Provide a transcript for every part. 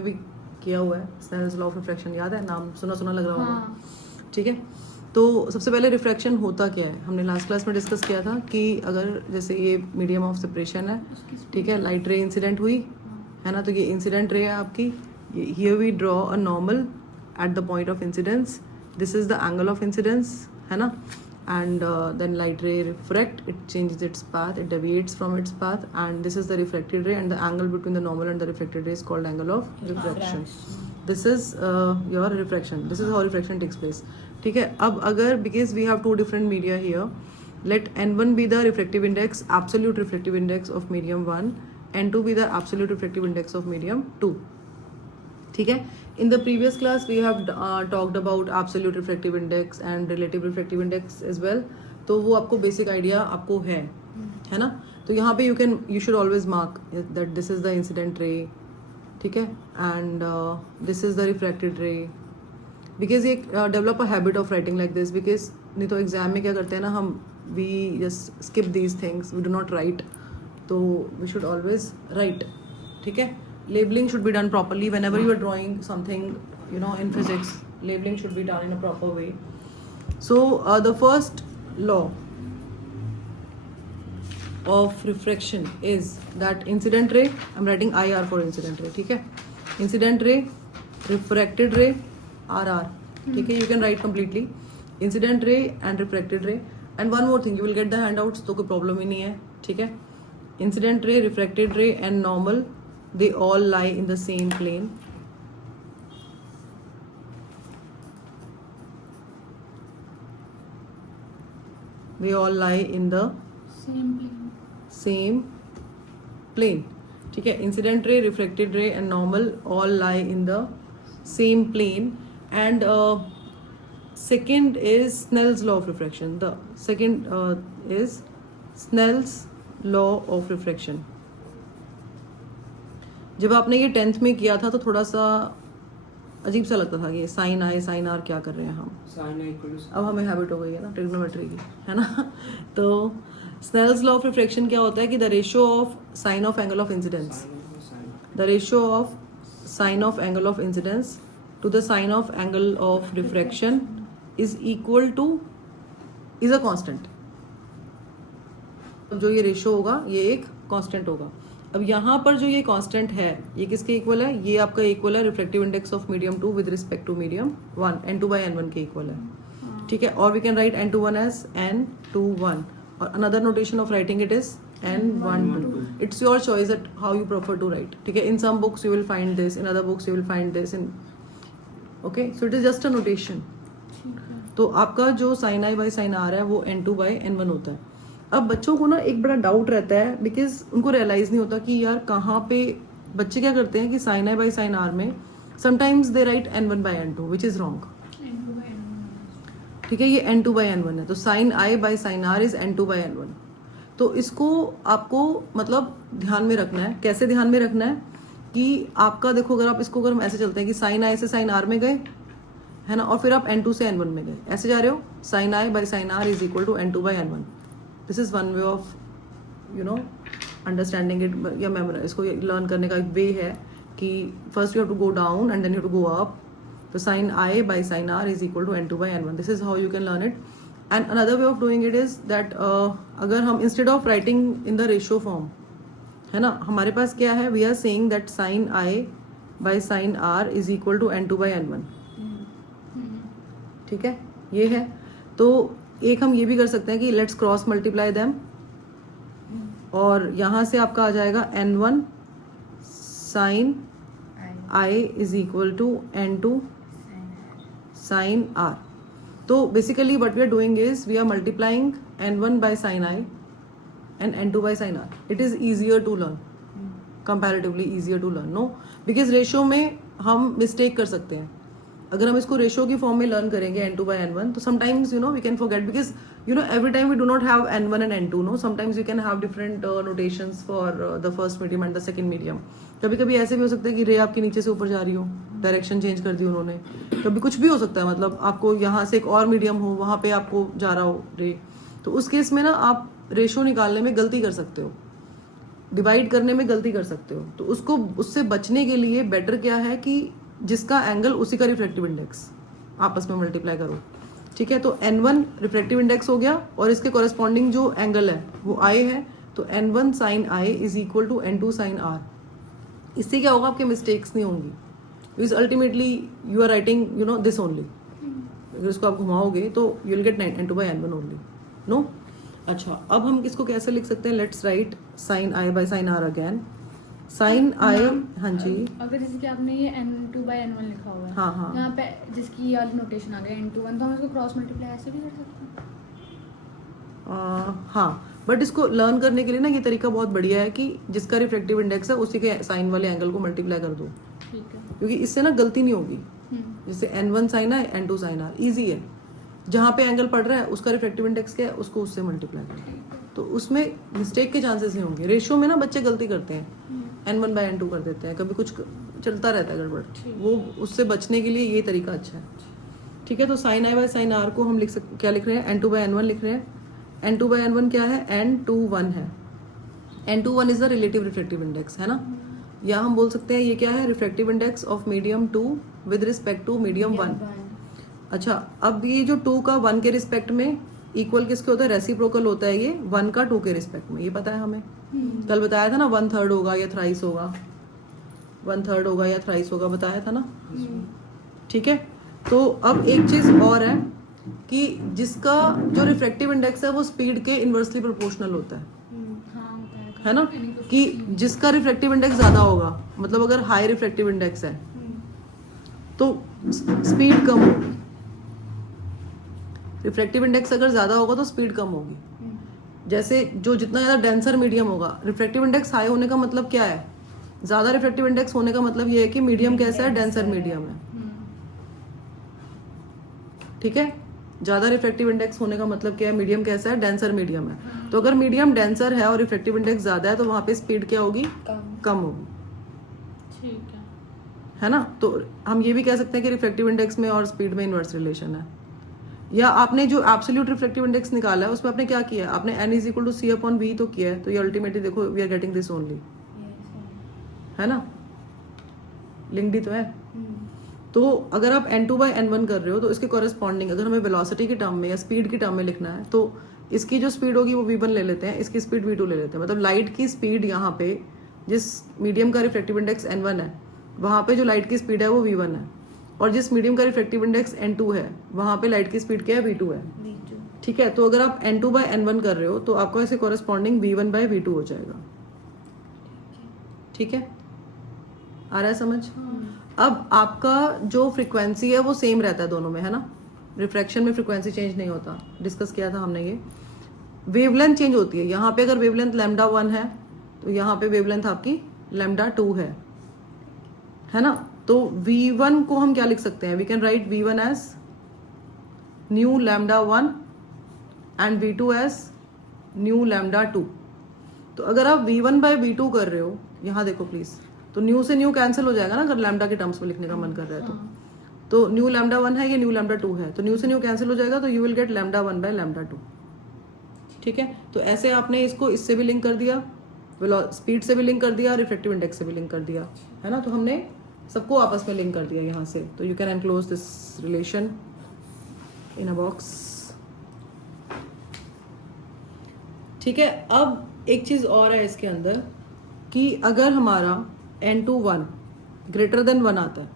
भी किया हुआ है, स्नेल्स लॉ ऑफ रिफ्रैक्शन याद है, नाम सुना सुना लग रहा होगा। हाँ। ठीक है, तो सबसे पहले रिफ्रैक्शन होता क्या है, हमने लास्ट क्लास में डिस्कस किया था कि अगर जैसे ये मीडियम ऑफ सेपरेशन है, ठीक है, लाइट रे इंसिडेंट हुई है ना, तो ये इंसिडेंट रे है आपकी, here we draw a normal at the point of incidence, this is the angle of incidence, है ना, and then light ray refract, it changes its path, it deviates from its path, and this is the refracted ray, and the angle between the normal and the refracted ray is called angle of refraction. This is your refraction, this is how refraction takes place. ठीक है, अब अगर because we have two different media here, let n1 be the refractive index, absolute refractive index of medium 1, n2 be the absolute refractive index of medium 2. ठीक है, in the previous class we have talked about absolute refractive index and relative refractive index as well, तो वो आपको basic idea आपको है ना, तो यहाँ पे you should always mark that this is the incident ray, ठीक है, and this is the refracted ray, because ये develop a habit of writing like this, because नहीं तो एग्जाम में क्या करते हैं ना हम, we just skip these things, we do not write, तो we should always write. ठीक है, labeling should be done properly whenever you are drawing something, you know, in physics, labeling should be done in a proper way. So the first law of refraction is that incident ray, I'm writing IR for incident ray, ठीक है, incident ray, refracted ray, RR, ठीक है, you can write completely incident ray and refracted ray, and one more thing, you will get the handouts, तो कोई problem ही नहीं है, ठीक है, incident ray, refracted ray and normal, they all lie in the same plane. They all lie in the same plane. ठीक है, incident ray, refracted ray and normal all lie in the same plane, and second is Snell's law of refraction. The second is Snell's law of refraction. जब आपने ये 10th में किया था तो थोड़ा सा अजीब सा लगता था कि ये साइन आई साइन आर क्या कर रहे हैं हम, अब हमें हैबिट हो गई है ना ट्रिग्नोमेट्री की, है ना, तो स्नेल्स लॉ ऑफ रिफ्रैक्शन क्या होता है कि the ratio of sine of angle of incidence, the ratio of sine of angle of incidence to the sine of angle of refraction is equal to, is a constant, जो ये ratio होगा ये एक constant होगा। अब यहाँ पर जो ये कांस्टेंट है ये किसके इक्वल है, ये आपका इक्वल है refractive index of medium 2 with respect to medium 1, n2 by n1 के इक्वल है, ठीक है, और we can right n21 as n21, और another notation of writing it is n12, it's your choice at how you prefer to write, ठीक है, in some books you will find this, in other books you will find this, in okay, so it is just a notation. तो आपका जो sine I by sine r है वो n2 by n1 होता है। अब बच्चों को ना एक बड़ा डाउट रहता है, बिकॉज उनको रियलाइज नहीं होता कि यार कहाँ पे, बच्चे क्या करते हैं कि sine I by sine r में sometimes they write n1 by n2 which is wrong, ठीक है, ये n2 by n1 है, तो sine I by sine are is n2 by n1, तो इसको आपको मतलब ध्यान में रखना है। कैसे ध्यान में रखना है कि आपका देखो, अगर आप इसको अगर हम ऐसे चलते हैं कि साइन आई से साइन आर में गए, है ना, और फिर आप n2 से n1 में गए, ऐसे जा रहे हो, sine I by sine are is equal to n2 by n1, this is one way of you know understanding it, या मेमोराइज, इसको लर्न करने का एक वे है कि first you have to go down and then you have to go up, तो sine I by sine are is equal to n2 by n1, this is how you can learn it. And another way of doing it is that अगर हम instead of writing in the ratio form, है ना, हमारे पास क्या है, we are saying that sine I by sine are is equal to n2 by n1, ठीक है, ये है, तो एक हम ये भी कर सकते हैं कि लेट्स क्रॉस मल्टीप्लाई देम, और यहाँ से आपका आ जाएगा n1 sine i is equal to n2 sine r. तो basically what we are doing is we are multiplying n1 by sine i and n2 by sine r, it is easier to learn, comparatively easier to learn, no, because ratio में हम mistake कर सकते हैं, अगर हम इसको ratio की form में लर्न करेंगे n2 by n1, तो sometimes you know we can forget, because you know every time we do not have n1 and n2, no, sometimes you can have different notations for the first medium and the second medium. कभी कभी ऐसे भी हो सकता है कि रे आपके नीचे से ऊपर जा रही हो, डायरेक्शन चेंज कर दी उन्होंने, कभी कुछ भी हो सकता है, मतलब आपको यहाँ से एक और मीडियम हो वहाँ पे आपको जा रहा हो रे, तो उस केस में ना आप रेशियो निकालने में गलती कर सकते हो, डिवाइड करने में गलती कर सकते हो, तो उसको उससे बचने के लिए बेटर क्या है कि जिसका एंगल उसी का रिफ्रैक्टिव इंडेक्स आपस में मल्टीप्लाई करो, ठीक है। तो n1 रिफ्रैक्टिव इंडेक्स हो गया और इसके कॉरेस्पॉन्डिंग जो एंगल है वो i है, तो n1 sine i is equal to n2 sine r। इससे क्या होगा, आपके मिस्टेक्स नहीं होंगी, because ultimately you are writing you know this only. अगर इसको आप घुमाओगे तो you will get n2 by n1 only, no. अच्छा, अब हम इसको कैसे लिख सकते हैं, let's write sine i by sine r again. Sine i, हाँ जी, अगर जैसे कि आपने ये n2 बाई n1 लिखा हुआ है, हाँ हाँ, यहाँ पे जिसकी ये वाली नोटेशन आ गया n2 1, तो हम इसको क्रॉस मल्टीप्लाई ऐसे भी कर सकते हैं। हाँ, बट इसको लर्न करने के लिए ना ये तरीका बहुत बढ़िया है कि जिसका रिफ्रैक्टिव इंडेक्स है उसी के साइन वाले एंगल को मल्टीप्लाई कर दो, ठीक है। क्योंकि इससे ना गलती नहीं होगी। जैसे n1 साइन है, n2 साइन आर, ईजी है। जहाँ पे एंगल पड़ रहा है उसका रिफ्रैक्टिव इंडेक्स क्या है, उसको उससे मल्टीप्लाई कर दो, तो उसमें मिस्टेक के चांसेस नहीं होंगे। रेशियो में ना बच्चे गलती करते हैं, n1 बाई n2 कर देते हैं, कभी कुछ चलता रहता है गड़बड़, वो उससे बचने के लिए ये तरीका अच्छा है, ठीक है। तो sine i by sine r को हम लिख सकते, क्या लिख रहे हैं, n2 बाई n1 लिख रहे हैं। n2 बाई n1 क्या है, n21 है। n21 is the relative refractive index, है ना। या हम बोल सकते हैं ये क्या है, refractive index of medium 2 with respect to medium 1। अच्छा, अब ये जो 2 का 1 के रिस्पेक्ट में इक्वल किसके होता है, रेसिप्रोकल होता है ये 1 का 2 के रिस्पेक्ट में, ये पता है हमें। कल बताया था ना 1/3 होगा या थ्राइस होगा, 1/3 होगा या थ्राइस होगा, बताया था ना, ठीक है। तो अब एक चीज और है कि जिसका जो रिफ्रैक्टिव इंडेक्स है वो स्पीड के इनवर्सली प्रोपोर्शनल होता है ना, कि जिसका रिफ्रैक्टिव इंडेक्स ज्यादा होगा, मतलब अगर हाई रिफ्रैक्टिव इंडेक्स है तो स्पीड कम होगी। रिफ्रैक्टिव इंडेक्स अगर ज्यादा होगा तो स्पीड कम होगी। जैसे जो जितना ज्यादा डेंसर मीडियम होगा, रिफ्रैक्टिव इंडेक्स हाई होने का मतलब क्या है, ज्यादा रिफ्रैक्टिव इंडेक्स होने का मतलब ये है कि मीडियम कैसा है, डेंसर मीडियम है, ठीक है। ज्यादा रिफ्रैक्टिव इंडेक्स होने का मतलब क्या है, मीडियम कैसा है, डेंसर मीडियम है। तो अगर मीडियम डेंसर है और रिफ्रैक्टिव इंडेक्स ज्यादा है तो वहां पे स्पीड क्या होगी, कम होगी, ठीक है ना। तो हम ये भी कह सकते हैं कि रिफ्रैक्टिव इंडेक्स में और स्पीड में इनवर्स रिलेशन है। या आपने जो एब्सोल्यूट रिफ्रैक्टिव इंडेक्स निकाला है उसमें आपने क्या किया, आपने n is equal to c upon v तो किया है, तो ये अल्टीमेटली देखो we are getting this only, है ना, लिंक्ड ही तो है। तो अगर आप n2 बाई n1 कर रहे हो तो इसके कॉरेस्पॉन्डिंग अगर हमें वेलोसिटी के टर्म में या स्पीड की टर्म में लिखना है तो इसकी जो स्पीड होगी वो v1 ले लेते हैं, इसकी स्पीड v2 ले लेते हैं। मतलब लाइट की स्पीड यहाँ पे जिस मीडियम का रिफ्रैक्टिव इंडेक्स n1 है वहाँ पे जो लाइट की स्पीड है वो v1 है, और जिस मीडियम का रिफ्रैक्टिव इंडेक्स n2 है वहाँ पे लाइट की स्पीड क्या है, v2 है, ठीक है। तो अगर आप n2 बाई n1 कर रहे हो तो आपका इससे कॉरेस्पॉन्डिंग v1 बाई v2 हो जाएगा, ठीक है। आ रहा है समझ। अब आपका जो फ्रीक्वेंसी है वो सेम रहता है दोनों में, है ना, रिफ्रैक्शन में फ्रीक्वेंसी चेंज नहीं होता, डिस्कस किया था हमने ये। वेवलेंथ चेंज होती है, यहाँ पे अगर वेवलेंथ λ1 है तो यहाँ पे वेवलेंथ आपकी λ2 है ना। तो v1 को हम क्या लिख सकते हैं, we can write v1 as nu λ1 and v2 as nu λ2। तो अगर आप v1 बाय v2 कर रहे हो, यहाँ देखो प्लीज, तो न्यू से न्यू कैंसिल हो जाएगा ना अगर लैम्डा के टर्म्स में लिखने का मन कर रहा है तो न्यू λ1 है, ये न्यू λ2 है, तो न्यू से न्यू कैंसिल हो जाएगा, तो यू विल गेट λ1 बाय λ2, ठीक है। तो ऐसे आपने इसको इससे भी लिंक कर दिया, स्पीड से भी लिंक कर दिया, रिफ्रैक्टिव इंडेक्स से भी लिंक कर दिया, है ना। तो हमने सबको आपस में लिंक कर दिया यहाँ से। तो you can enclose this relation in a box, ठीक है। अब एक चीज और है इसके अंदर कि अगर हमारा n21 ग्रेटर देन 1 आता है,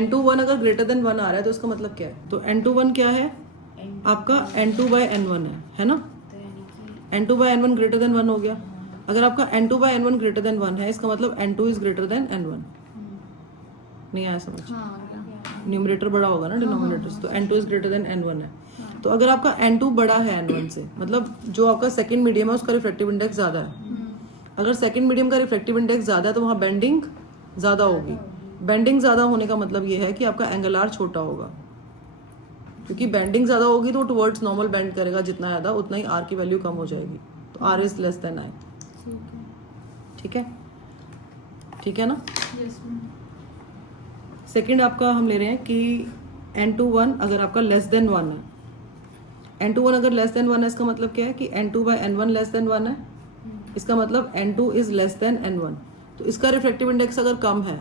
n21 अगर ग्रेटर देन 1 आ रहा है तो इसका मतलब क्या है, तो n21 क्या है आपका n2 बाई n1 है ना, n2 by n1 greater than 1 हो गया। अगर आपका n2 by n1 greater than 1 है इसका मतलब n2 is greater then n1, नहीं आया समझ, न्यूमरेटर बड़ा होगा ना डिनोमिनेटर से, तो n2 is greater then n1 है। तो अगर आपका n2 बड़ा है n1 से, मतलब जो आपका सेकंड मीडियम है उसका रिफ्रैक्टिव इंडेक्स ज्यादा है। अगर सेकंड मीडियम का रिफ्रैक्टिव इंडेक्स ज्यादा है तो वहाँ बेंडिंग ज्यादा होगी। बेंडिंग ज्यादा होने का मतलब ये है कि आपका एंगल आर छोटा होगा, क्योंकि बेंडिंग ज्यादा होगी तो टुवर्ड्स नॉर्मल बेंड करेगा जितना ज्यादा, उतना ही आर की वैल्यू कम हो जाएगी, तो R is less than I, ठीक है, ठीक है ना। सेकंड आपका हम ले रहे हैं कि n21 अगर आपका लेस देन 1 है, n21 अगर लेस देन 1 है इसका मतलब क्या है कि n2 by n1 less than 1 है, इसका मतलब N2 is less then N1। तो इसका रिफ्रैक्टिव इंडेक्स अगर कम है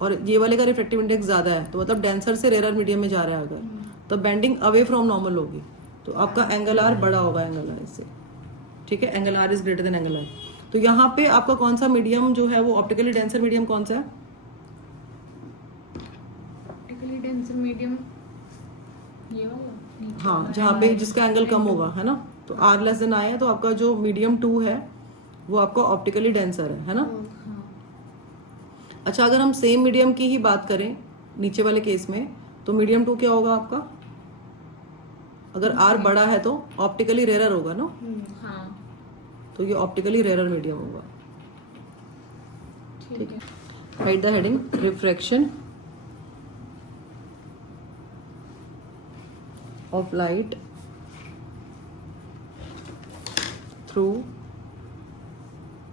और ये वाले का रिफ्रैक्टिव इंडेक्स ज़्यादा है तो मतलब डेंसर से रेयर मीडियम में जा रहा है अगर, तो बेंडिंग अवे फ्रॉम नॉर्मल होगी, तो आपका एंगल आर बड़ा होगा एंगल आर से, ठीक है। Angle R is greater than angle R. तो यहाँ पे आपका कौन सा मीडियम जो है वो ऑप्टिकली डेंसर मीडियम कौन सा है? ऑप्टिकली डेंसर मीडियम ये वाला, हाँ, जहाँ पे जिसका एंगल कम होगा, है ना। तो आर लेस देन आई है, तो आपका जो मीडियम 2 है वो आपका ऑप्टिकली डेंसर है ना। हाँ। अच्छा, अगर हम सेम मीडियम की ही बात करें नीचे वाले केस में, तो मीडियम 2 क्या होगा आपका? अगर आर बड़ा है तो ऑप्टिकली रेयरर होगा ना, हाँ तो ये ऑप्टिकली रेयरर मीडियम होगा। ठीक है। Right the heading refraction of light through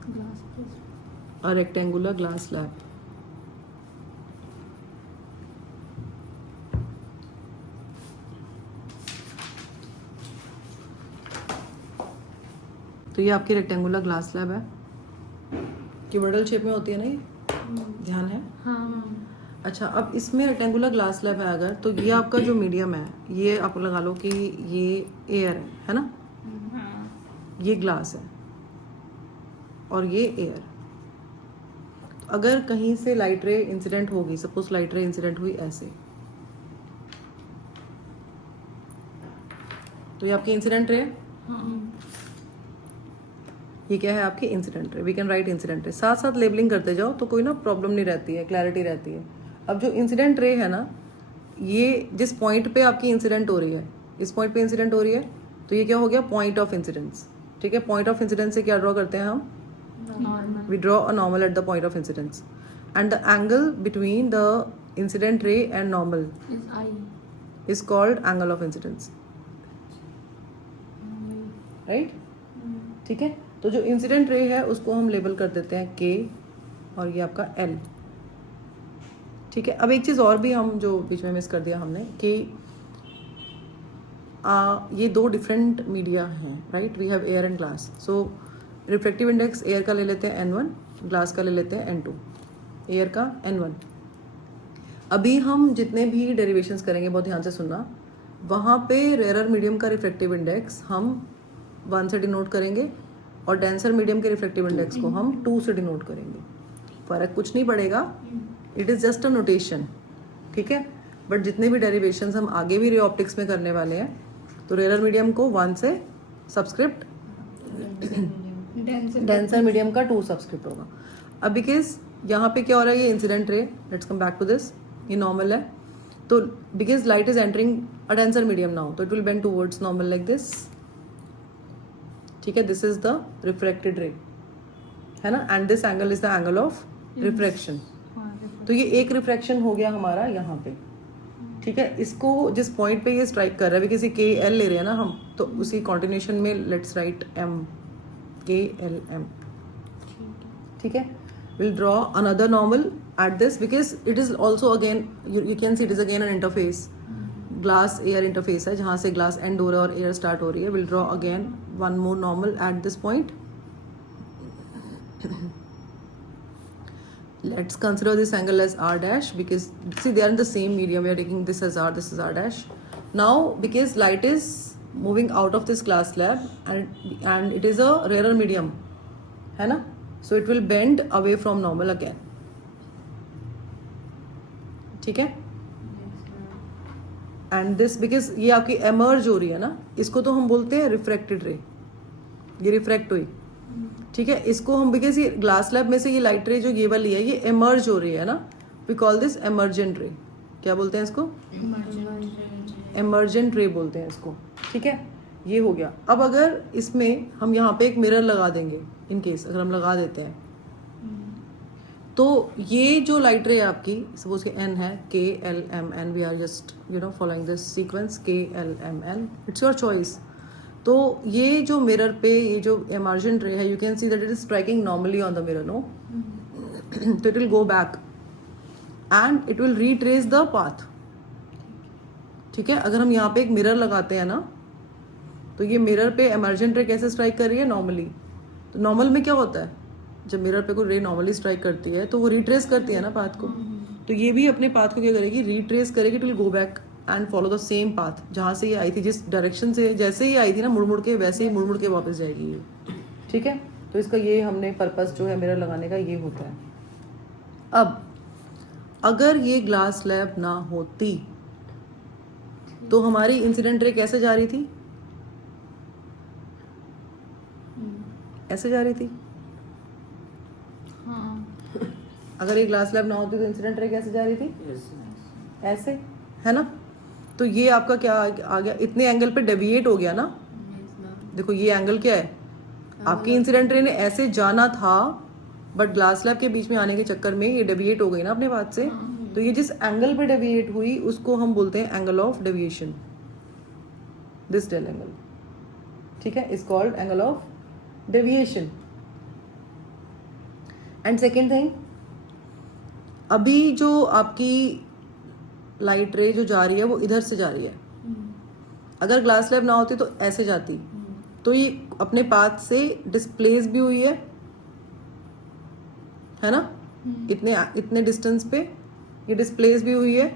glass a rectangular glass slab। तो ये आपकी रेक्टेंगुलर ग्लास स्लैब है, क्यूबोइडल शेप में होती है ना ये, ध्यान है। हाँ। अच्छा, अब इसमें रेक्टेंगुलर ग्लास स्लैब है अगर, तो ये आपका जो मीडियम है ये आप लगा लो कि ये एयर है ना, ये ग्लास है और ये एयर। अगर कहीं से लाइट रे इंसिडेंट होगी, सपोज लाइट रे इंसिडेंट हुई ऐसे, तो ये आपकी इंसिडेंट रे, ये क्या है आपकी incident ray. We can right incident ray, साथ साथ लेबलिंग करते जाओ तो कोई ना प्रॉब्लम नहीं रहती है, क्लैरिटी रहती है। अब जो इंसिडेंट रे है ना, ये जिस पॉइंट पे आपकी इंसिडेंट हो रही है, इस पॉइंट पे इंसिडेंट हो रही है, तो ये क्या हो गया? पॉइंट ऑफ इंसिडेंस, ठीक है। पॉइंट ऑफ इंसिडेंस से क्या ड्रॉ करते हैं हम? Normal. We draw a normal at the point of incidence, and the angle between the incident ray and normal is I is called angle of incidence, right? ठीक है। तो जो incident ray है उसको हम लेबल कर देते हैं K और ये आपका L, ठीक है। अब एक चीज़ और भी हम जो बीच में मिस कर दिया हमने कि ये दो डिफरेंट मीडिया हैं, right. We have air and glass, so reflective index air का ले लेते हैं N1, ग्लास का ले लेते हैं N2, एयर का N1। अभी हम जितने भी डेरिवेशंस करेंगे बहुत ध्यान से सुनना, वहाँ पे रेयरर मीडियम का रिफ्लेक्टिव इंडेक्स हम 1 से डिनोट करेंगे और डेंसर मीडियम के रिफ्लेक्टिव इंडेक्स को हम 2 से डिनोट करेंगे। फ़र्क कुछ नहीं पड़ेगा, it is just a notation, ठीक है। बट जितने भी डेरिवेशंस हम आगे भी रे ऑप्टिक्स में करने वाले हैं, तो रेयरर मीडियम को 1 से सब्सक्रिप्ट, डेंसर मीडियम का 2 सब्सक्रिप्ट होगा। अब बिकॉज यहाँ पे क्या हो रहा है, ये incident ray, let's come back to this, ये नॉर्मल है, तो because light is entering a denser medium now, तो it will bend towards normal like this, ठीक है। This is the refracted ray, है ना, and this angle is the angle of refraction. तो ये एक रिफ्रैक्शन हो गया हमारा यहाँ पे, ठीक है। इसको जिस पॉइंट पे ये स्ट्राइक कर रहा है, किसी के एल ले रहे हैं ना हम, तो उसी कॉन्टिन्यूशन में लेट्स राइट एम, के एल एम, ठीक है। Will draw another normal at this because it is also again you can see it is again an interface, glass air interface है जहाँ से ग्लास एंड हो रहा है और एयर स्टार्ट हो रही है। Will draw again one more normal at this point. Let's consider this angle as r dash because see they are in the same medium. We are taking this as r, this is r dash. Now because light is moving out of this glass slab and it is a rarer medium, है ना, so it will bend away from normal again, ठीक है। and this because ये आपकी emerge हो रही है ना, इसको तो हम बोलते हैं refracted ray, ये रिफ्रैक्ट हुई, ठीक है। इसको हम बिकॉज ये ग्लास स्लैब में से ये लाइट रे जो ये वाली है ये एमर्ज हो रही है ना, वी कॉल दिस एमर्जेंट रे। क्या बोलते हैं इसको? एमर्जेंट रे बोलते हैं इसको, ठीक है। ये हो गया। अब अगर इसमें हम यहाँ पे एक मिरर लगा देंगे, इन केस अगर हम लगा देते हैं, तो ये जो लाइट रे आपकी सपोज के एन है, K L M N, we are just following this sequence K L M N, it's your choice. तो ये जो मिरर पे ये जो एमर्जेंट रे है, you can see that it is striking normally on the mirror, no, तो it will go back and it will retrace the path, ठीक है। अगर हम यहाँ पे एक मिरर लगाते हैं ना, तो ये मिरर पे एमर्जेंट रे कैसे स्ट्राइक कर रही है? नॉर्मली, तो नॉर्मल में क्या होता है, जब मिरर पे कोई रे नॉर्मली स्ट्राइक करती है तो वो रिट्रेस करती है ना पाथ को, तो ये भी अपने पाथ को क्या करेगी, रिट्रेस करेगी, it will go back and follow the same path जहाँ से ये आई थी, जिस डायरेक्शन से जैसे ही आई थी ना मुड़ मुड़ के, वैसे ही मुड़ मुड़ के वापस जाएगी ये। ठीक है, तो इसका ये हमने पर्पस जो है मिरर लगाने का ये होता है। अब अगर ये ग्लास स्लैब ना होती तो हमारी इंसिडेंट रे कैसे जा रही थी, ऐसे जा रही थी। हाँ अगर ये ग्लास स्लैब ना होती तो इंसिडेंट रे कैसे जा रही थी, ऐसे, है ना। तो ये आपका क्या आ गया, इतने एंगल पे डेविएट हो गया ना। देखो ये एंगल क्या है, आपकी इंसिडेंट रे ने ऐसे जाना था बट ग्लास स्लैब के बीच में आने के चक्कर में ये डेविएट हो गई ना अपने पाथ से। तो ये जिस एंगल पे डेविएट हुई उसको हम बोलते हैं angle of deviation, this del angle. ठीक है, is called angle of deviation. And second thing, अभी जो आपकी लाइट रे जो जा रही है वो इधर से जा रही है। अगर ग्लास स्लैब ना होती तो ऐसे जाती, तो ये अपने पाथ से डिस्प्लेस भी हुई है ना, इतने इतने डिस्टेंस पे ये डिस्प्लेस भी हुई है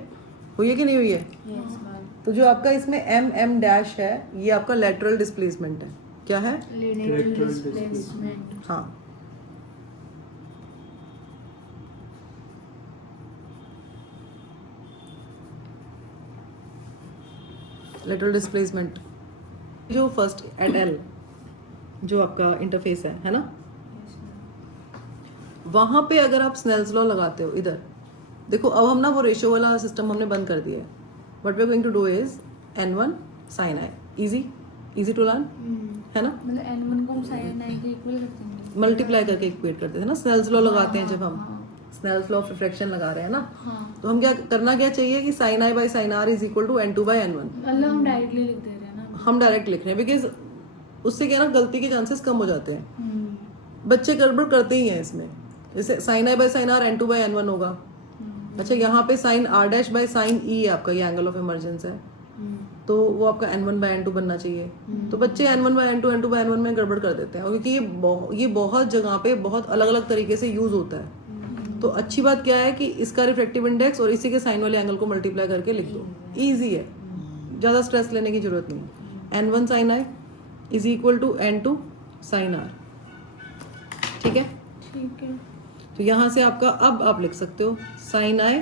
कि नहीं हुई है। तो जो आपका इसमें एम एम डैश है ये आपका लेटरल डिस्प्लेसमेंट है। क्या है, लेटरल डिस्प्लेसमेंट। हाँ, लेटरल डिस्प्लेसमेंट। जो फर्स्ट एट एल जो आपका इंटरफेस है ना, वहां पे अगर आप स्नेल्स लॉ लगाते हो इधर, देखो अब हम ना वो रेशियो वाला सिस्टम हमने बंद कर दिया है। What we are going to do is n1 sin i, easy to learn, है ना। मतलब n1 को हम sin i के इक्वल कर देंगे, मल्टीप्लाई करके इक्वेट करते थे ना, स्नेल्स लॉ लगाते हैं जब हम स्नेल्स लॉ ऑफ रिफ्रैक्शन लगा रहे हैं ना। तो हम क्या करना क्या चाहिए कि sin i by sin r is equal to n2 by n1। मतलब हम डायरेक्टली लिख दे रहे हैं ना, हम डायरेक्ट लिख रहे हैं बिकॉज उससे क्या ना गलती के चांसेस कम हो जाते हैं। बच्चे गड़बड़ करते ही हैं इसमें, जैसे sin i by sin r n2 by n1 होगा। अच्छा यहाँ पे sin r dash by sin e आपका ये एंगल ऑफ इमर्जेंस है, तो वो आपका n1 by n2 बनना चाहिए। तो बच्चे n1 by n2 n2 by n1 में गड़बड़ कर देते हैं, क्योंकि ये बहुत जगह पे बहुत अलग अलग तरीके से यूज होता है। तो अच्छी बात क्या है कि इसका रिफ्रैक्टिव इंडेक्स और इसी के साइन वाले एंगल को मल्टीप्लाई करके लिख दो, ईजी है, ज़्यादा स्ट्रेस लेने की जरूरत नहीं। n1 sin i is equal to n2 sin r। ठीक है, ठीक है। तो यहाँ से आपका अब आप लिख सकते हो sin i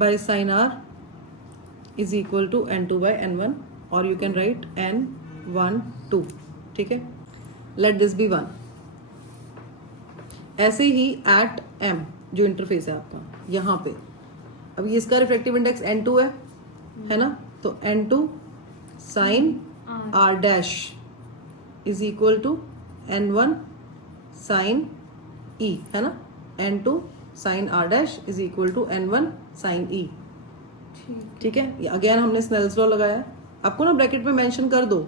by sin r is equal to n2 by n1, और यू कैन राइट n1 2। ठीक है, लेट दिस बी 1। ऐसे ही एट m जो इंटरफेस है आपका यहाँ पे, अब ये इसका रिफ्रैक्टिव इंडेक्स n2 है ना, तो n2 sin r dash is equal to n1 sin e, है ना, n2 sin r dash is equal to n1 sin e। ठीक है, अगेन हमने स्नेल्स लॉ लगाया है। आपको ना ब्रैकेट में मेंशन कर दो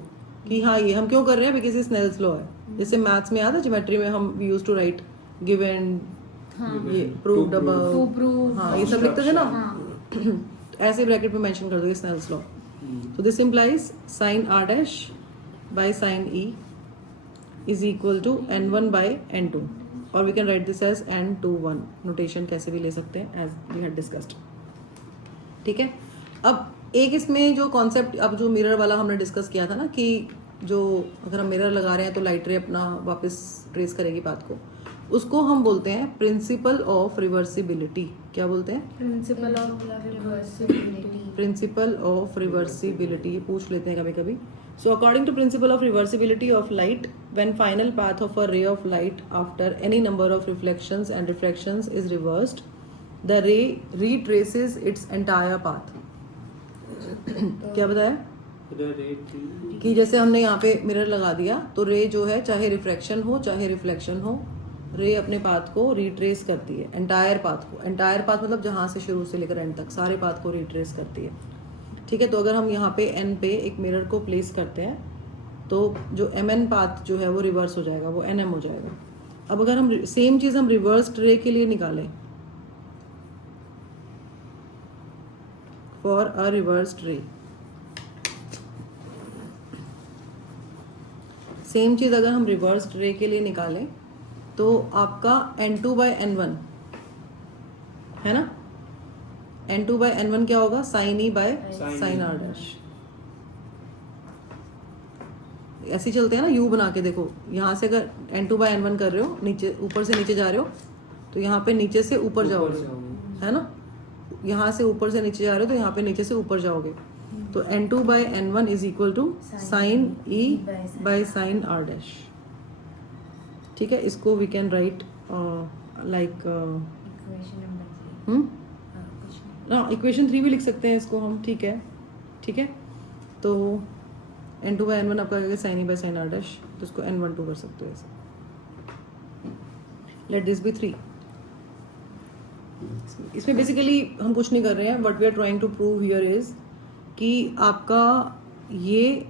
कि हाँ ये हम क्यों कर रहे हैं, बिकॉज ये स्नेल्स लॉ है। जैसे मैथ्स में आता है, ज्योमेट्री में हम यूज टू राइट गिवन, ये प्रूव्ड अबव, हाँ ये सब लिखते थे ना। ऐसे ब्रैकेट में मेंशन कर दो ये स्नेल्स लॉ। तो this implies sin r dash by sin e is equal to n1 by n2, और we can write this as n21। Notation कैसे भी ले सकते हैं एज वी हैड डिस्कस्ड। ठीक है, अब एक इसमें जो कॉन्सेप्ट अब जो मिरर वाला हमने डिस्कस किया था ना, कि जो अगर हम मिरर लगा रहे हैं तो लाइट रे अपना वापस ट्रेस करेगी बात को, उसको हम बोलते हैं प्रिंसिपल ऑफ रिवर्सिबिलिटी। क्या बोलते हैं, principle of reversibility. Principle of reversibility, ये पूछ लेते हैं कभी कभी। So according to principle of reversibility of light, when final path of a ray of light after any number of reflections and refractions is reversed, the ray retraces its entire path. क्या बताया कि जैसे हमने यहाँ पे mirror लगा दिया तो रे जो है चाहे रिफ्रैक्शन हो चाहे रिफ्लेक्शन हो, रे अपने पाथ को रिट्रेस करती है, एंटायर पाथ को। एंटायर पाथ मतलब जहाँ से शुरू से लेकर एंड तक सारे पाथ को रिट्रेस करती है। ठीक है, तो अगर हम यहाँ पे n पे एक मिरर को प्लेस करते हैं तो जो mn पाथ जो है वो रिवर्स हो जाएगा, वो nm हो जाएगा। अब अगर हम सेम चीज हम रिवर्स्ड रे के लिए निकालें, फॉर अ रिवर्स्ड रे, सेम चीज़ अगर हम रिवर्स रे के लिए निकालें तो आपका n2/n1 है ना, n2/n1 क्या होगा, sin e by sin r dash. ऐसे ही चलते हैं ना, u बना के देखो, यहाँ से अगर n2/n1 कर रहे हो, नीचे ऊपर से नीचे जा रहे हो तो यहाँ पे नीचे से ऊपर जाओगे, है ना, यहाँ से ऊपर से नीचे जा रहे हो तो यहाँ पे नीचे से ऊपर जाओगे, तो n2/n1 is equal to sine e by sine r dash. ठीक है, इसको we can write like equation 3 भी लिख सकते हैं इसको हम। ठीक है, ठीक है, तो n2/n1 आपका आएगा sine e by sine r dash, तो इसको n12 कर सकते हो ऐसे। Let this be 3। इसमें बेसिकली हम कुछ नहीं कर रहे हैं, what we are trying to prove here is कि आपका ये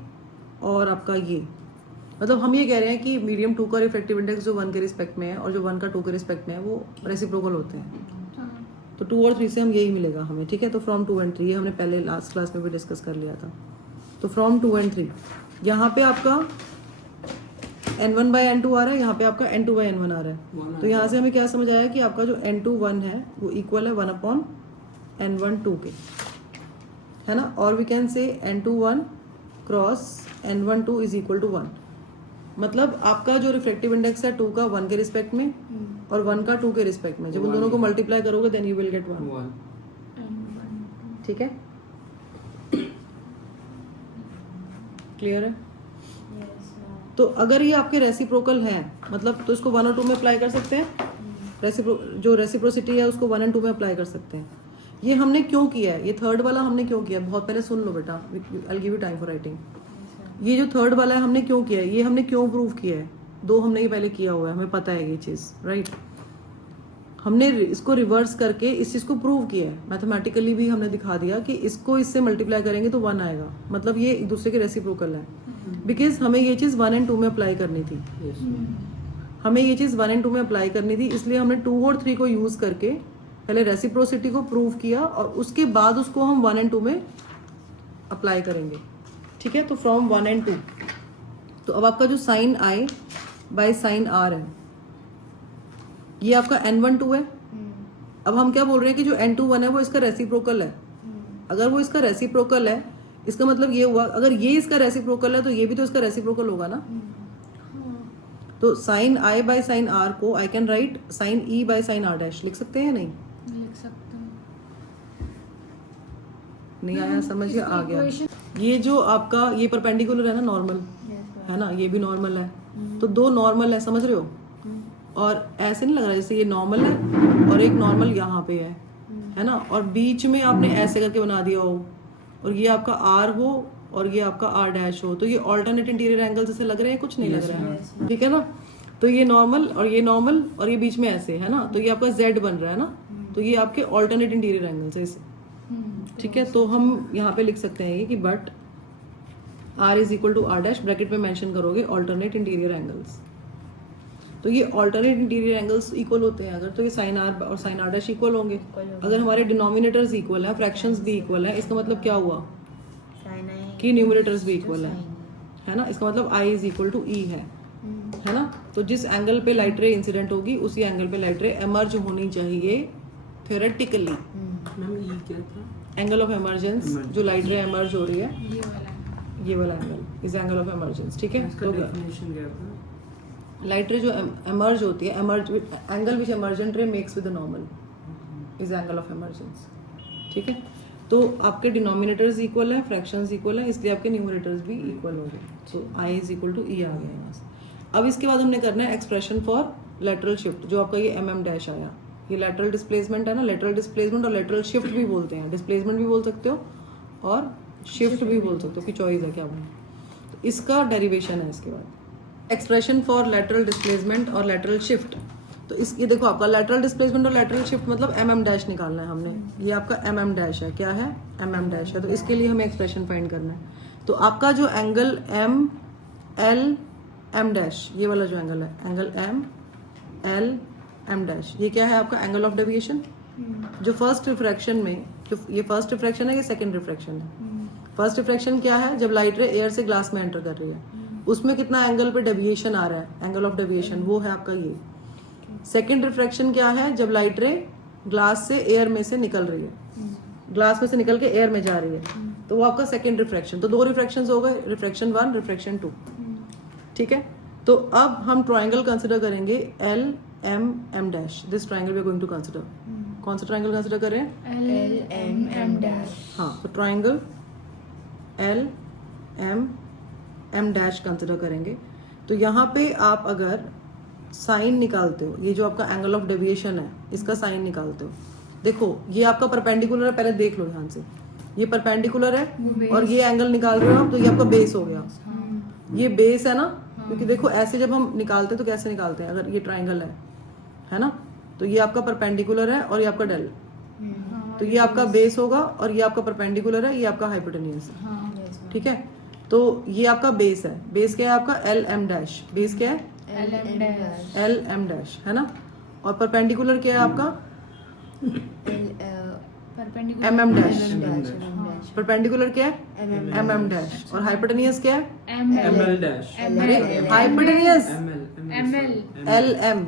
और आपका ये, मतलब हम ये कह रहे हैं कि मीडियम 2 का रिफ्रैक्टिव इंडेक्स जो 1 के रिस्पेक्ट में है और जो 1 का 2 के रिस्पेक्ट में है वो रेसिप्रोकल होते हैं। तो 2 और 3 से हम यही मिलेगा हमें। ठीक है, तो फ्रॉम 2 and 3 ये हमने पहले लास्ट क्लास में भी डिस्कस कर लिया था। तो फ्रॉम 2 and 3 यहाँ पे आपका n1/n2 आ रहा है, यहाँ पे आपका n2/n1 आ रहा है। तो यहाँ से हमें क्या समझ आया कि आपका जो n2/1 है वो इक्वल है 1/n1/2 के, है ना। और we can say n2/1 cross n1/2 is equal to 1। मतलब आपका जो रिफ्लेक्टिव इंडेक्स है 2 का 1 के रिस्पेक्ट में और 1 का 2 के रिस्पेक्ट में, जब उन दोनों को मल्टीप्लाई करोगे देन यू विल गेट 1। ठीक है, क्लियर है। तो अगर ये आपके रेसिप्रोकल हैं, मतलब तो इसको 1 और 2 में अप्लाई कर सकते हैं। जो रेसिप्रोसिटी है उसको 1 and 2 में अप्लाई कर सकते हैं। ये हमने क्यों किया है, ये थर्ड वाला हमने क्यों किया, बहुत पहले सुन लो बेटा, I give you time for writing. ये जो थर्ड वाला है हमने क्यों किया है, ये हमने क्यों प्रूव किया है, 2 हमने ये पहले किया हुआ है, हमें पता है ये चीज़, राइट। हमने इसको रिवर्स करके इस चीज़ को प्रूव किया है, मैथमेटिकली भी हमने दिखा दिया कि इसको इससे मल्टीप्लाई करेंगे तो 1 आएगा, मतलब ये एक दूसरे के रेसिप्रोकल है। बिकॉज हमें ये चीज़ 1 and 2 में अप्लाई करनी थी, हमें ये चीज़ 1 and 2 में अप्लाई करनी थी, इसलिए हमने 2 और 3 को यूज़ करके पहले रेसिप्रोसिटी को प्रूव किया और उसके बाद उसको हम 1 and 2 में अप्लाई करेंगे। ठीक है, तो फ्रॉम 1 and 2, तो अब आपका जो sine i by sine r है ये आपका n12 है। अब हम क्या बोल रहे हैं कि जो n21 है वो इसका रेसिप्रोकल है। अगर वो इसका रेसिप्रोकल है, इसका मतलब ये हुआ अगर ये इसका रेसिप्रोकल है तो ये भी तो इसका रेसिप्रोकल होगा ना। तो sine i by sine r को I can write sine e by sine r dash लिख सकते हैं या नहीं? लिख सकते हैं। नहीं आया समझ, या आ गया? ये जो आपका ये परपेंडिकुलर है ना, नॉर्मल है ना, ये भी नॉर्मल है, तो 2 नॉर्मल है, समझ रहे हो। और ऐसे नहीं लग रहा जैसे ये नॉर्मल है और एक नॉर्मल यहाँ पे है ना, और बीच में आपने ऐसे करके बना दिया हो और ये आपका r हो और ये आपका r डैश हो, तो ये ऑल्टरनेट इंटीरियर एंगल जैसे लग रहे हैं, कुछ नहीं लग रहा है। ठीक है ना, तो ये नॉर्मल और ये बीच में ऐसे है ना, तो ये आपका z बन रहा है ना, तो ये आपके ऑल्टरनेट इंटीरियर एंगल्स है इसे। ठीक है, तो हम यहाँ पे लिख सकते हैं ये कि but r is equal to r dash, bracket में मेंशन करोगे ऑल्टरनेट इंटीरियर एंगल्स। तो ये ऑल्टरनेट इंटीरियर एंगल्स इक्वल होते हैं अगर, तो ये साइन r और साइन r डैश इक्वल होंगे। अगर हमारे डिनोमिनेटर्स इक्वल हैं, फ्रैक्शंस भी इक्वल हैं, इसका मतलब क्या हुआ कि न्यूमिनेटर्स भी इक्वल है ना। इसका मतलब i is equal to e है ना। तो जिस एंगल पे लाइट रे इंसिडेंट होगी उसी एंगल पे लाइट रे एमर्ज होनी चाहिए थ्योरेटिकली। एंगल ऑफ एमर्जेंस, जो लाइट रे एमर्ज हो रही है ये वाला angle is angle of emergence. ठीक है, तो लाइट रे जो एमर्ज होती है, एंगल विच एमर्जेंट रे makes with the normal is angle of emergence. ठीक है, तो आपके डिनोमिनेटर्स इक्वल है, फ्रैक्शंस इक्वल है, इसलिए आपके न्यूमरेटर्स भी इक्वल हो गए। सो आई इज इक्वल टू ई आ गया यहाँ से। अब इसके बाद हमने करना है एक्सप्रेशन फॉर लेटरल शिफ्ट, जो आपका ये mm डैश आया, ये लेटरल डिस्प्लेसमेंट है ना। लेटरल डिस्प्लेसमेंट और लेटरल शिफ्ट भी बोलते हैं, डिस्प्लेसमेंट भी बोल सकते हो और शिफ्ट भी बोल सकते हो, कि चॉइस है क्या बोले। तो इसका डेरिवेशन है इसके बाद एक्सप्रेशन फॉर लेटरल डिस्प्लेसमेंट और लेटरल शिफ्ट। तो ये देखो आपका लेटरल डिस्प्लेसमेंट और लेटरल शिफ्ट मतलब mm डैश निकालना है हमने। ये आपका mm डैश है, क्या है? mm डैश है। तो इसके लिए हमें एक्सप्रेशन फाइंड करना है। तो आपका जो angle m l m dash, ये वाला जो एंगल है, angle m l m dash, ये क्या है आपका? Angle of deviation. जो फर्स्ट रिफ्रैक्शन में, जो ये फर्स्ट रिफ्रैक्शन है, ये सेकंड रिफ्रैक्शन है। फर्स्ट रिफ्रैक्शन क्या है? जब लाइट रे एयर से ग्लास में एंटर कर रही है, उसमें कितना एंगल पे डेविएशन आ रहा है, एंगल ऑफ डेविएशन, वो है आपका ये। सेकेंड रिफ्रैक्शन क्या है, जब लाइट रे ग्लास से एयर में से निकल रही है, ग्लास में से निकल के एयर में जा रही है, तो वो आपका सेकेंड रिफ्रैक्शन। तो 2 रिफ्रैक्शन हो गए, रिफ्रैक्शन 1, रिफ्रैक्शन 2। ठीक है, तो अब हम ट्राइंगल कंसिडर करेंगे L M M dash. This triangle we are going to consider. कौन सा ट्राइंगल कंसिडर करें? L M M dash. हाँ, तो triangle L M M dash consider करेंगे। तो यहाँ पे आप अगर साइन निकालते हो, ये जो आपका एंगल ऑफ डेविएशन है इसका साइन निकालते हो, देखो ये आपका परपेंडिकुलर है, पहले देख लो ध्यान से, ये परपेंडिकुलर है और ये एंगल निकाल रहे हो आप, तो ये आपका बेस हो गया। ये बेस है ना, क्योंकि देखो ऐसे जब हम निकालते हैं तो कैसे निकालते हैं, अगर ये ट्राइंगल है ना, तो ये आपका परपेंडिकुलर है और ये आपका डेल, तो ये आपका बेस होगा और ये आपका परपेंडिकुलर है, ये आपका हाइपोटेन्यूज है। ठीक है, तो ये आपका बेस है। बेस क्या है आपका? L M dash. बेस क्या है? L M dash. L M dash, है ना। और परपेंडिकुलर क्या है आपका? M M dash. परपेंडिकुलर क्या है? M M dash. और हाइपोटेन्यूज क्या है? M L dash. Hypotenuse M L. L M.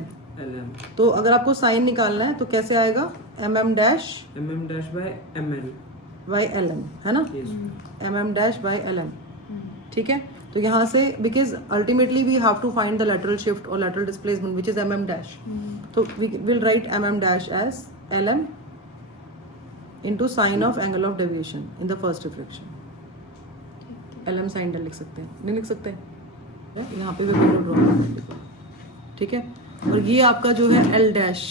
तो अगर आपको साइन निकालना है तो कैसे आएगा? M M dash by M L by L M, है ना। M M dash by L M. ठीक है, तो यहाँ से because ultimately we have to find the lateral shift और lateral displacement which is M M dash, तो we will write M M dash as L M into sine of angle of deviation in the first refraction. LM sin del लिख सकते हैं, नहीं लिख सकते? यहाँ पे भी बिंदु ड्रॉ करना, ठीक है। और ये आपका जो है L डैश,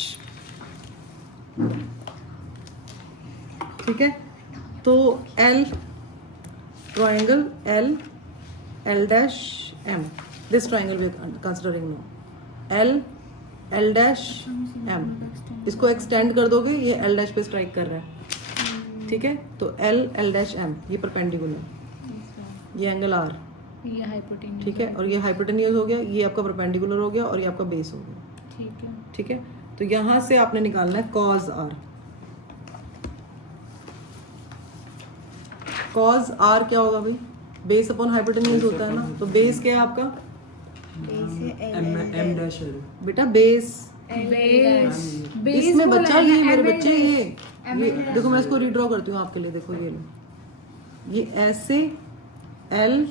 ठीक है। तो L triangle L dash M, this triangle we are considering now. L dash M, इसको एक्सटेंड कर दोगे, ये L डैश पे स्ट्राइक कर रहा है, ठीक है। तो L डैश M, ये परपेंडिकुलर, ये एंगल R, ये हाइपोटेन्यूज। ठीक है। और ये हाइपोटेन्यूज हो गया, ये आपका परपेंडिकुलर हो गया और ये आपका बेस हो गया, ठीक है। ठीक है। तो यहां से आपने निकालना है cos R। cos R क्या होगा भाई? बेस अपॉन हाइपोटेन्यूज होता है ना, तो बेस क्या है आपका? एम डैश एल बेटा बेस, बेस इसमें बच्चा ये मेरे बच्चे ये देखो, मैं इसको रीड्रॉ करती हूँ आपके लिए। देखो ये लो, ये ऐसे L,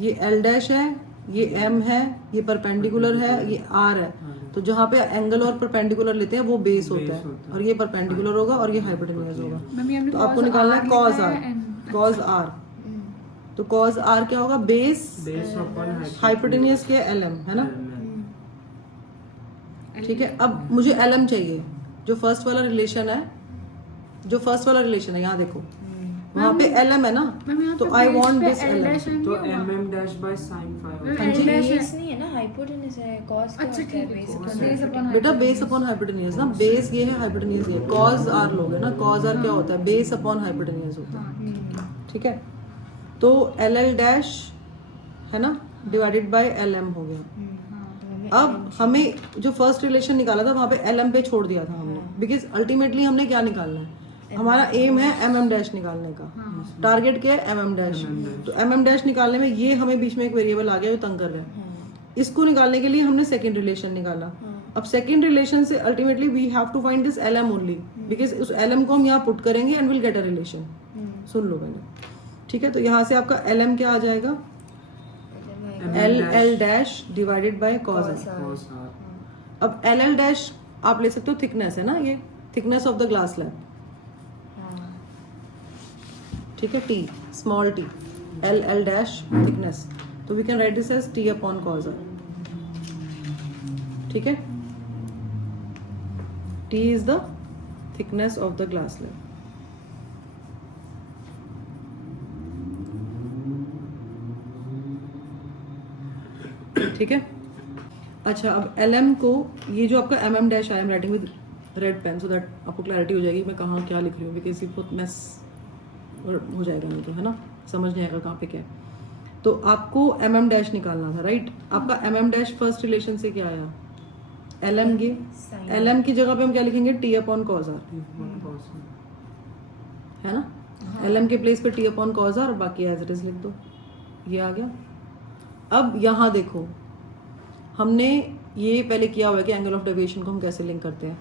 ये L डैश है, ये M है, ये परपेंडिकुलर है, ये R है। तो जहाँ पे एंगल और परपेंडिकुलर लेते हैं वो बेस होता है, और ये परपेंडिकुलर होगा और ये हाइपोटेन्यूज होगा। तो आपको निकालना है cos R। cos R, तो cos R क्या होगा? बेस अपॉन हाइपोटेन्यूज के LM, है ना। ठीक है, अब मुझे LM चाहिए, जो फर्स्ट वाला रिलेशन है, यहाँ देखो वहाँ पे LM है ना, तो आई वांट दिस LM। तो M dash by sine phi. हाँ जी, बेस नहीं है ना, हाइपोटेन्यूज है। cos का अच्छा, होता है ठीक है। बेस बेस अपॉन बेटा बेस अपॉन हाइपोटेन्यूज ना, बेस ये है, हाइपोटेन्यूज ये। cos R लोगे ना, cos R क्या होता है? बेस अपॉन हाइपोटेन्यूज होता है, ठीक है। तो LL डैश है ना, डिवाइडेड बाय LM हो गया। अब हमें जो फर्स्ट रिलेशन निकाला था वहां पे LM पे छोड़ दिया था हमने, बिकॉज अल्टीमेटली हमने क्या निकालना है? हमारा एम है MM डैश निकालने का, टारगेट क्या है? MM dash. तो MM डैश निकालने में ये हमें बीच में एक वेरिएबल आ गया जो तंग कर रहा है, इसको निकालने के लिए हमने सेकंड रिलेशन निकाला। अब सेकंड रिलेशन से ultimately we have to find this LM only, because उस LM को हम यहाँ पुट करेंगे and will get a relation. सुन लो पहले, ठीक है। तो यहाँ से आपका LM क्या आ जाएगा? LL dash divided by cos R। अब LL डैश आप ले सकते हो, थिकनेस है ना, ये thickness of the glass slab, ठीक है। T, small t, LL dash thickness, तो we can write this as T upon cos R, ठीक है। T is the thickness of the glass slab. ठीक है। अच्छा, अब LM को, ये जो आपका MM dash I am writing with red pen so that आपको क्लैरिटी हो जाएगी मैं कहाँ क्या लिख रही हूँ, बिकॉज ये बहुत मैस हो जाएगा नहीं तो, है ना, समझ नहीं आएगा कहाँ पे क्या है। तो आपको MM डैश निकालना था, राइट। आपका MM डैश फर्स्ट रिलेशन से क्या आया? LM की, LM की जगह पे हम क्या लिखेंगे? T अपॉन cos R, है ना। LM के प्लेस पे T अपॉन cos R, और बाकी एज इट इज लिख दो, ये आ गया। अब यहाँ देखो, हमने ये पहले किया हुआ है कि एंगल ऑफ डेविएशन को हम कैसे लिंक करते हैं।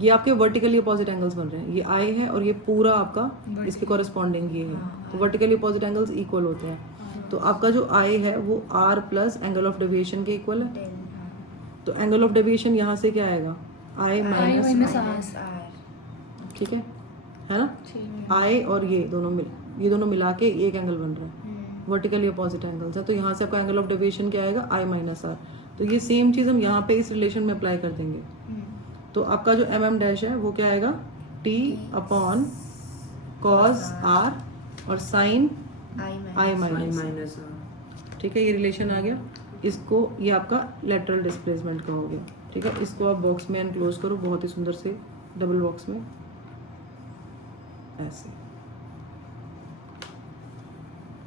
ये आपके वर्टिकली अपोजिट एंगल्स बन रहे हैं, ये आई है और ये पूरा आपका इसके कॉरेस्पॉन्डिंग ये है, तो वर्टिकली अपोजिट एंगल्स इक्वल होते हैं। तो आपका जो आई है वो r plus angle of deviation के इक्वल है। तो एंगल ऑफ डेविएशन यहाँ से क्या आएगा, आई माइनस, माइनस आर। ठीक है ना। आई और ये दोनों मिला के एक एंगल बन रहा है, वर्टिकली अपोजिट एंगल्स है। तो यहाँ से आपका एंगल ऑफ डेविएशन क्या आएगा, आई माइनस आर। तो ये सेम चीज हम यहाँ पे इस रिलेशन में अप्लाई कर देंगे। तो आपका जो एम एम डैश है वो क्या आएगा, टी अपॉन कॉस आर और sine i minus, minus r. ठीक है। ये रिलेशन आ गया। इसको ये आपका लेटरल डिस्प्लेसमेंट का हो गया, ठीक है। इसको आप बॉक्स में एनक्लोज करो बहुत ही सुंदर से, डबल बॉक्स में ऐसे,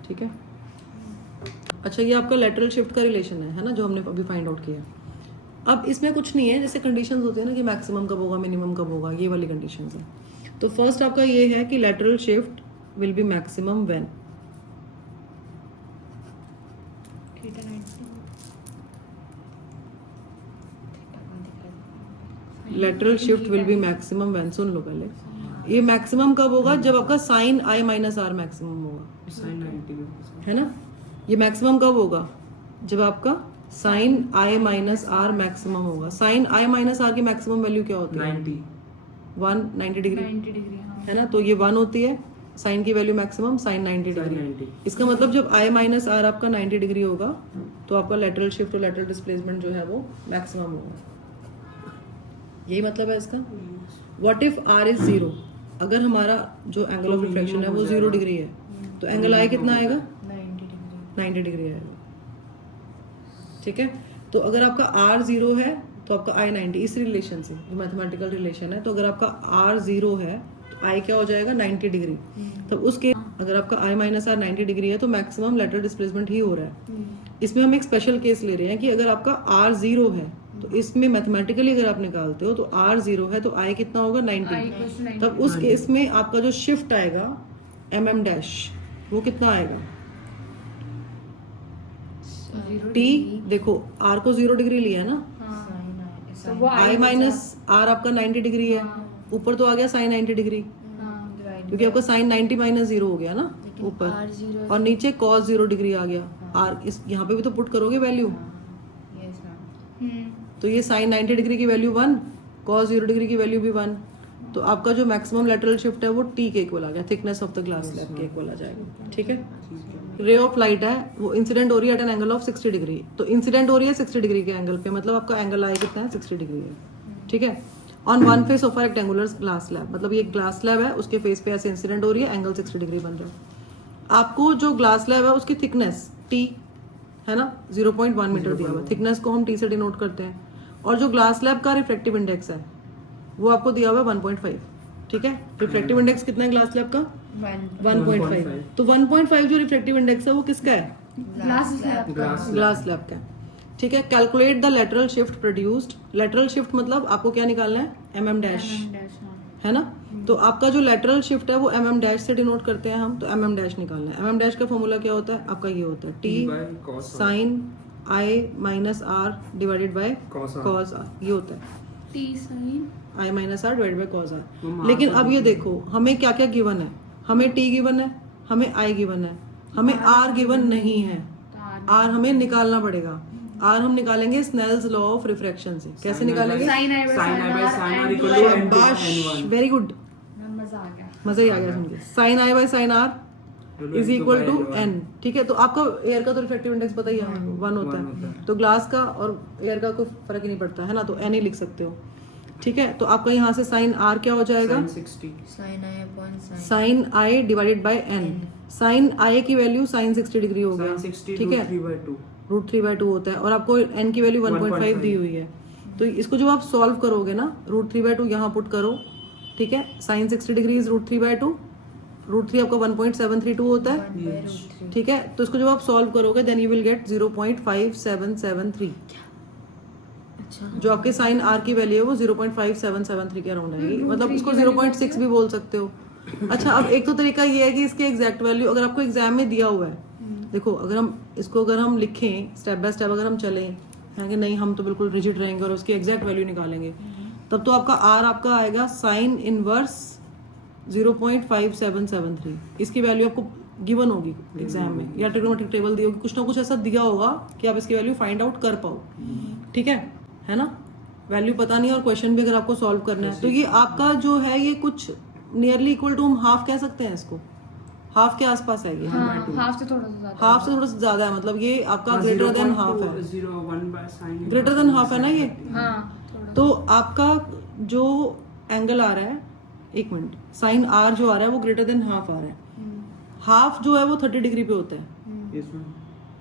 ठीक है। अच्छा, ये आपका लेटरल शिफ्ट का रिलेशन है ना, जो हमने अभी फाइंड आउट किया। अब इसमें कुछ नहीं है, जैसे कंडीशंस होते हैं ना कि मैक्सिमम कब होगा, मिनिमम कब होगा, ये वाली कंडीशंस है। तो फर्स्ट आपका ये है कि lateral shift will be maximum when lateral shift will be maximum when, सुन लो पहले, ये मैक्सिमम कब होगा, जब आपका sine i minus r maximum होगा, साइन 90 है ना। ये मैक्सिमम कब होगा, जब आपका sine i minus r maximum होगा। साइन आई माइनस आर की मैक्सिमम वैल्यू क्या होती है, 90 90 डिग्री, 90 डिग्री, हाँ। है ना। तो ये 1 होती है, साइन की वैल्यू मैक्सिमम साइन 90 डिग्री। 90। इसका मतलब जब आई माइनस आर आपका 90 डिग्री होगा तो आपका लेटरल शिफ्ट और लेटरल डिस्प्लेसमेंट जो है वो मैक्सिमम होगा। यही मतलब है इसका। व्हाट इफ आर इज 0, अगर हमारा जो एंगल ऑफ रिफ्लेक्शन है वो 0 डिग्री है, तो एंगल आई कितना आएगा, 90 डिग्री आएगा, ठीक है। तो अगर आपका आर 0 है तो आपका आई 90, इस रिलेशन से जो मैथमेटिकल रिलेशन है, तो अगर आपका आर 0 है तो आई क्या हो जाएगा, 90 डिग्री। तो उसके अगर आपका आई माइनस आर 90 डिग्री है तो मैक्सिमम लेटरल डिस्प्लेसमेंट ही हो रहा है। इसमें हम एक स्पेशल केस ले रहे हैं कि अगर आपका आर 0 है तो इसमें मैथमेटिकली अगर आप निकालते हो तो आर 0 है तो आई कितना होगा, 90। तब उस केस में आपका जो शिफ्ट आएगा एम एम डैश वो कितना आएगा, टी, देखो आर को 0 डिग्री लिया ना, तो वो आई माइनस आर आपका 90 डिग्री है, ऊपर तो आ गया साइन 90 डिग्री, क्योंकि आपका साइन 90 माइनस 0 हो गया ना ऊपर, और नीचे कॉस 0 डिग्री आ गया। आर इस यहाँ पे भी तो पुट करोगे वैल्यू, तो ये साइन 90 डिग्री की वैल्यू 1, कॉस 0 डिग्री की वैल्यू भी 1। तो आपका जो मैक्सिमम लेटरल शिफ्ट है वो टी के इक्वल आ गया, thickness of the glass slab के इक्वल आ जाएगा, ठीक है। रे ऑफ लाइट है वो इंसिडेंट हो रही है at an angle of 60 degree, तो इंसिडेंट हो रही है 60 डिग्री के एंगल पे, मतलब आपका एंगल आई कितना है, 60 डिग्री है, ठीक है। On one face of rectangular glass slab, मतलब ये ग्लास स्लैब है, उसके फेस पे ऐसे इंसिडेंट हो रही है, एंगल 60 डिग्री बन रहा है। आपको जो ग्लास स्लैब है उसकी थिकनेस टी है ना, 0.1 मीटर दिया हुआ है, थिकनेस को हम टी से डिनोट करते हैं। और जो ग्लास स्लैब का रिफ्रैक्टिव इंडेक्स है वो आपको दिया हुआ है 1.5, ठीक है। रिफ्रैक्टिव इंडेक्स कितना है ग्लास स्लैब का, 1.5। तो 1.5 जो रिफ्रैक्टिव इंडेक्स है वो किसका है, ग्लास स्लैब का, ठीक है। Calculate the lateral shift produced, lateral shift मतलब आपको क्या निकालना है, एम एम डैश, है ना। तो आपका जो लेटरल शिफ्ट है वो एम एम डैश से डिनोट करते हैं हम, तो एम एम डैश निकालना है। एम एम डैश का फॉर्मूला क्या होता है आपका, ये होता है t sine i minus r divided by cos r, ये होता है t sine i minus r divided by cos r. लेकिन अब ये देखो हमें क्या क्या गिवन है, हमें टी गिवन है, हमें आई गिवन है, हमें आर गिवन नहीं है। आर हमें निकालना पड़ेगा। आर हम निकालेंगे स्नेल्स लॉ ऑफ रिफ्रैक्शन से। कैसे निकालेंगे, वेरी गुड, मजा ही आ गया सुन के। Sine i by sine are is equal to n, ठीक है। तो आपका एयर का तो रिफ्रैक्टिव इंडेक्स पता ही है 1 होता है, तो ग्लास का और एयर का कोई फर्क ही नहीं पड़ता है ना, तो एन ही लिख सकते हो, ठीक है। तो आपका यहाँ से साइन आर क्या हो जाएगा, sine i divided by n. Sine i की वैल्यू साइन 60 डिग्री हो गया, ठीक है, √3/2 होता है, और आपको एन की वैल्यू 1.5 दी हुई है। तो इसको जब आप सॉल्व करोगे ना, √3/2 यहाँ पुट करो, ठीक है। साइन 60 डिग्री इज √3/2, √3 आपका 1.732 होता है, ठीक है। तो इसको जब आप सॉल्व करोगे देन यू विल गेट 0.5773, जो आपके साइन आर की वैल्यू है वो 0.5773 के अराउंड आएगी, मतलब इसको 0.6 भी बोल सकते हो। अच्छा, अब एक तो तरीका ये है कि इसके एग्जैक्ट वैल्यू अगर आपको एग्जाम में दिया हुआ है, देखो अगर हम लिखें स्टेप बाय स्टेप, अगर हम चलें हैं कि नहीं हम तो बिल्कुल रिजिड रहेंगे और उसकी एग्जैक्ट वैल्यू निकालेंगे, तब तो आपका आर आपका आएगा साइन इनवर्स 0.5773। इसकी वैल्यू आपको गिवन होगी एग्जाम में या ट्रिग्नोमेट्रिक टेबल दी होगी, कुछ ना कुछ ऐसा दिया होगा कि आप इसकी वैल्यू फाइंड आउट कर पाओ। ठीक है ना? वैल्यू पता नहीं और क्वेश्चन भी अगर आपको सॉल्व करना है तो ये आपका जो है ये कुछ नियरली इक्वल टू हम हाफ कह सकते हैं इसको, हाफ के आसपास है ये। हाँ, हाफ से थोड़ा सा ज्यादा। हाफ से थोड़ा सा ज्यादा है, मतलब ये आपका ग्रेटर देन हाफ है, 0.01 by sin greater than half है ना ये। हाँ, थोड़ा तो आपका जो एंगल आ रहा है, एक मिनट, साइन आर जो आ रहा है वो ग्रेटर देन हाफ आ रहा है। हाफ जो है वो 30 डिग्री पे होता है। Yes, ma'am.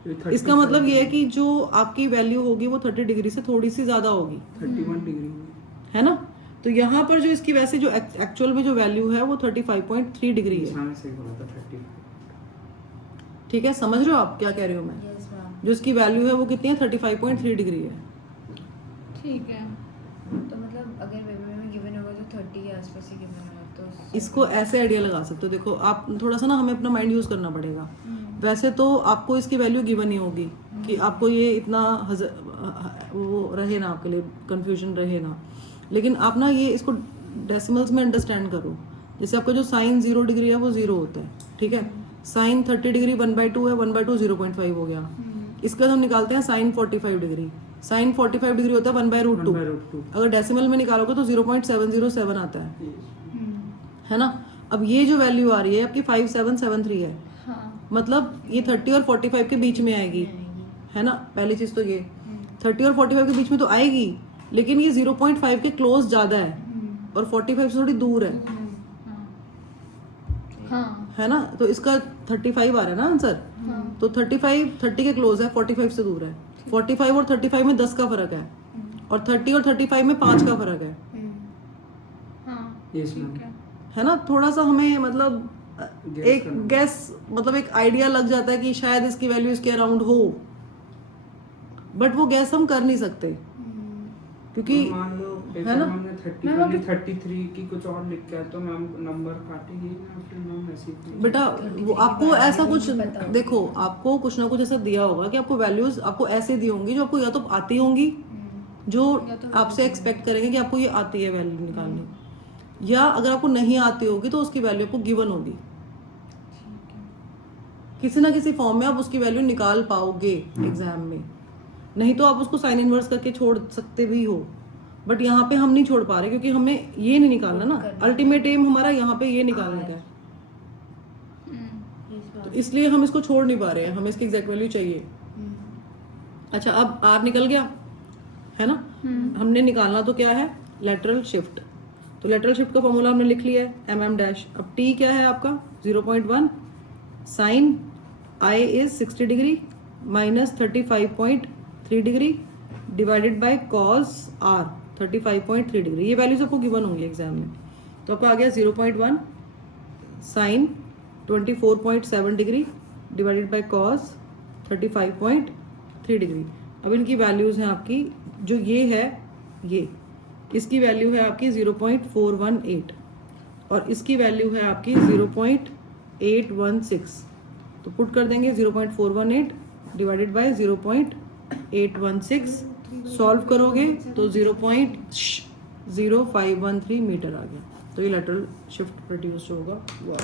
ये 30 इसका मतलब ये है कि जो आपकी वैल्यू होगी वो 30 डिग्री से थोड़ी सी ज्यादा होगी, 31 डिग्री है ना? तो यहाँ पर जो इसकी वैसे जो एक्चुअल में जो वैल्यू है वो 35.3 डिग्री है। इसमें से बोला था 30। ठीक है, समझ रहे हो आप क्या कह रही हूँ मैं? Yes, ma'am. जो इसकी वैल्यू है वो कितनी है? 35.3 डिग्री है। ठीक है। तो मतलब अगर वेब में गिवन होगा तो 30 के आसपास ही गिवन होगा तो इसको ऐसे आइडिया लगा सकते हो, देखो आप थोड़ा सा ना हमें अपना माइंड यूज करना पड़ेगा। वैसे तो आपको इसकी वैल्यू गिवन ही होगी कि आपको ये इतना वो रहे ना, आपके लिए कंफ्यूजन रहे ना, लेकिन आप ना ये इसको डेसिमल्स में अंडरस्टैंड करो। जैसे आपका जो साइन 0 डिग्री है वो 0 होता है, ठीक है? साइन 30 डिग्री 1/2 है, 1/2 0.5 हो गया। इसके बाद हम निकालते हैं साइन 45 डिग्री। साइन 45 डिग्री होता है 1/√2। अगर डेसिमल में निकालोगे तो 0.707 आता है ना? अब ये जो वैल्यू आ रही है आपकी 5773 है, हाँ, मतलब ये 30 और 45 के बीच में आएगी, है ना? पहली चीज तो ये 30 और 45 के बीच में तो आएगी, लेकिन ये 0.5 के क्लोज ज्यादा है और 45 से थोड़ी दूर है, हाँ, है ना? तो इसका 35 आ रहा है ना आंसर। तो 35 30 के क्लोज है, 45 से दूर है। 45 और 35 में 10 का फर्क है और 30 और 35 में 5 का फर्क है, हाँ, Yes, ठीक ma'am. है। है ना? थोड़ा सा हमें मतलब एक गैस, मतलब एक आइडिया लग जाता है कि शायद इसकी वैल्यू इसके अराउंड हो, बट वो गैस हम कर नहीं सकते क्योंकि तो मान लो है पेपर ना? में हमने 30 मैम, वाली अभी- 33 की कुछ और लिख के आए तो मैम नंबर काटेगी ना, फिर मैम ऐसे ही बेटा वो आपको ऐसा कुछ देखो, आपको कुछ ना कुछ ऐसा दिया होगा कि आपको वैल्यूज आपको ऐसे दी होंगी जो आपको या तो आती होंगी, जो आपसे एक्सपेक्ट करेंगे कि आपको ये आती है वैल्यू निकालनी, या अगर आपको नहीं आती होगी तो उसकी वैल्यू आपको गिवन होगी। किसी ना किसी फॉर्म में आप उसकी वैल्यू निकाल पाओगे एग्जाम में, नहीं तो आप उसको साइन इनवर्स करके छोड़ सकते भी हो, बट यहाँ पे हम नहीं छोड़ पा रहे क्योंकि हमें ये नहीं निकालना ना, अल्टीमेट एम हमारा यहाँ पे ये निकालने का है, तो इसलिए हम इसको छोड़ नहीं पा रहे हैं, हमें इसकी एग्जैक्ट वैल्यू चाहिए। अच्छा, अब आर निकल गया है ना? हमने निकालना तो क्या है? Lateral shift. तो लेटरल शिफ्ट का फॉर्मूला हमने लिख लिया है mm-। अब टी क्या है आपका? 0.1 sine i is 60 degree minus 35.3 degree divided by cos r 35.3 degree. ये वैल्यूज आपको गिवन होंगी एग्जाम में। तो आपका आ गया 0.1 sine 24.7 degree divided by cos 35.3 degree. अब इनकी वैल्यूज हैं आपकी, जो ये है ये, इसकी वैल्यू है आपकी 0.418 और इसकी वैल्यू है आपकी 0.816। तो पुट कर देंगे 0.418 डिवाइडेड बाय 0.816, सॉल्व करोगे तो 0.0513 मीटर आ गया। तो ये लेटरल शिफ्ट प्रोड्यूस होगा वो।